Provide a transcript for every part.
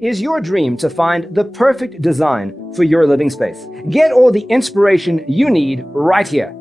Is your dream to find the perfect design for your living space? Get all the inspiration you need right here.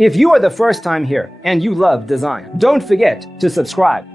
If you are the first time here and you love design, don't forget to subscribe.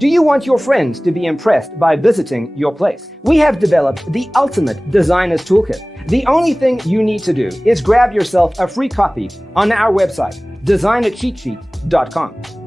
Do you want your friends to be impressed by visiting your place? We have developed the ultimate designer's toolkit. The only thing you need to do is grab yourself a free copy on our website, designercheatsheet.com.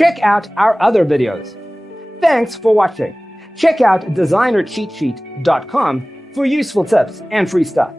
Check out our other videos. Thanks for watching. Check out designercheatsheet.com for useful tips and free stuff.